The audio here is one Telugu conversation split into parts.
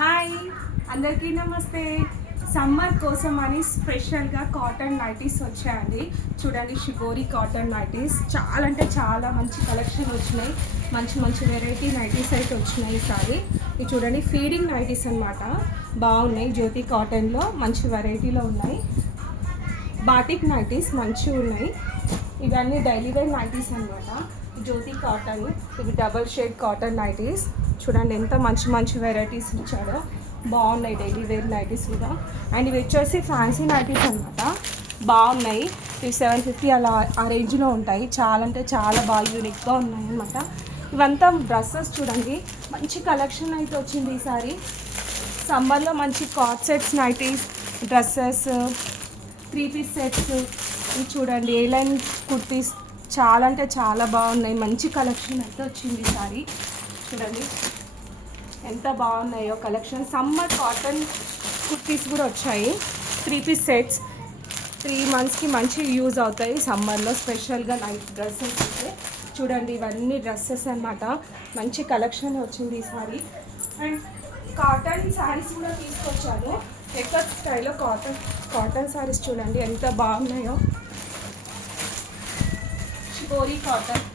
హాయ్ అందరికీ నమస్తే. సమ్మర్ కోసం అని స్పెషల్గా కాటన్ నైటీస్ వచ్చాయండి. చూడండి, షిబోరి కాటన్ నైటీస్ చాలా అంటే చాలా మంచి కలెక్షన్ వచ్చినాయి. మంచి మంచి వెరైటీ నైటీస్ అయితే వచ్చినాయి ఈసారి. ఇది చూడండి, ఫీడింగ్ నైటీస్ అనమాట. బాగున్నాయి. జ్యోతి కాటన్లో మంచి వెరైటీలో ఉన్నాయి. బాటిక్ నైటీస్ మంచిగా ఉన్నాయి. ఇవన్నీ డైలీ వేర్ నైటీస్ అనమాట. జ్యోతి కాటన్, ఇవి డబల్ షేడ్ కాటన్ నైటీస్. చూడండి ఎంత మంచి మంచి వెరైటీస్ ఇచ్చాడో. బాగున్నాయి డైలీ వేర్ నైటీస్ కూడా. అండ్ ఇవి వచ్చేసి ఫ్యాన్సీ నైటీస్ అనమాట. బాగున్నాయి. ఇవి 750 అలా ఆ రేంజ్లో ఉంటాయి. చాలా అంటే చాలా బాగా యూనిక్గా ఉన్నాయి అనమాట. ఇవంతా డ్రెస్సెస్ చూడండి, మంచి కలెక్షన్ అయితే వచ్చింది ఈసారి. సమ్మర్లో మంచి cotton sets nighties, dresses, 3 piece sets. ఇవి చూడండి, ఏ లైన్ కుర్తీస్ చాలా అంటే చాలా బాగున్నాయి. మంచి కలెక్షన్ అయితే వచ్చింది ఈసారి. చూడండి ఎంత బాగున్నాయో కలెక్షన్. సమ్మర్ కాటన్ కుర్తీస్ కూడా వచ్చాయి. 3 పీస్ సెట్స్ 3 monthsకి మంచి యూజ్ అవుతాయి సమ్మర్లో. స్పెషల్గా నైట్ డ్రెస్సెస్ అయితే చూడండి, ఇవన్నీ డ్రెస్సెస్ అనమాట. మంచి కలెక్షన్ వచ్చింది ఈసారి. అండ్ కాటన్ శారీస్ కూడా తీసుకొచ్చాను. ఎక్కువ స్టైల్లో కాటన్ శారీస్ చూడండి ఎంత బాగున్నాయో. Shibori cotton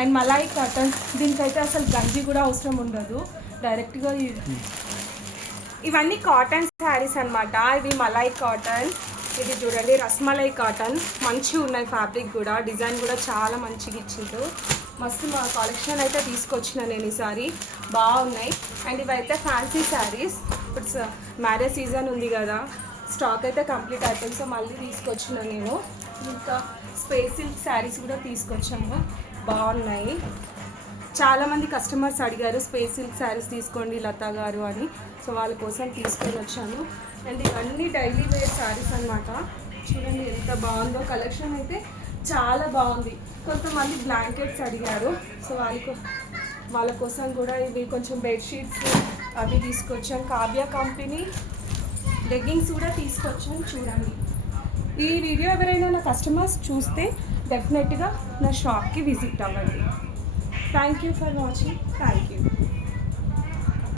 and malai cotton. దీనికైతే అసలు గంజి కూడా అవసరం ఉండదు, డైరెక్ట్గా. ఇవన్నీ కాటన్ శారీస్ అనమాట. ఇవి మలాయి కాటన్. ఇది చూడండి రస్మలై కాటన్. మంచిగా ఉన్నాయి ఫ్యాబ్రిక్ కూడా. డిజైన్ కూడా చాలా మంచిగా ఇచ్చిండ్రు. మస్తు మా కలెక్షన్ అయితే తీసుకొచ్చిన నేను ఈసారి. బాగున్నాయి. అండ్ ఇవైతే ఫ్యాన్సీ శారీస్. ఇప్పుడు మ్యారేజ్ సీజన్ ఉంది కదా, స్టాక్ అయితే కంప్లీట్ అయిపోయింది. సో మళ్ళీ తీసుకొచ్చిన నేను. ఇంకా స్పేస్ సిల్క్ శారీస్ కూడా తీసుకొచ్చాము. బాగున్నాయి. చాలామంది కస్టమర్స్ అడిగారు స్పేస్ సిల్క్ శారీస్ తీసుకోండి లతా గారు అని. సో వాళ్ళ కోసం తీసుకొని వచ్చాను. అండ్ ఇవన్నీ డైలీ వేర్ శారీస్ అనమాట. చూడండి ఎంత బాగుందో. కలెక్షన్ అయితే చాలా బాగుంది. కొంతమంది బ్లాంకెట్స్ అడిగారు. సో వాళ్ళ కోసం కూడా ఇవి కొంచెం బెడ్షీట్స్ అవి తీసుకొచ్చాను. కావ్య కంపెనీ లెగ్గింగ్స్ కూడా తీసుకొచ్చాను. చూడండి, ఈ వీడియో ఎవరైనా నా కస్టమర్స్ చూస్తే డెఫినెట్గా నా షాప్కి విజిట్ అవ్వండి. Thank you for watching. Thank you.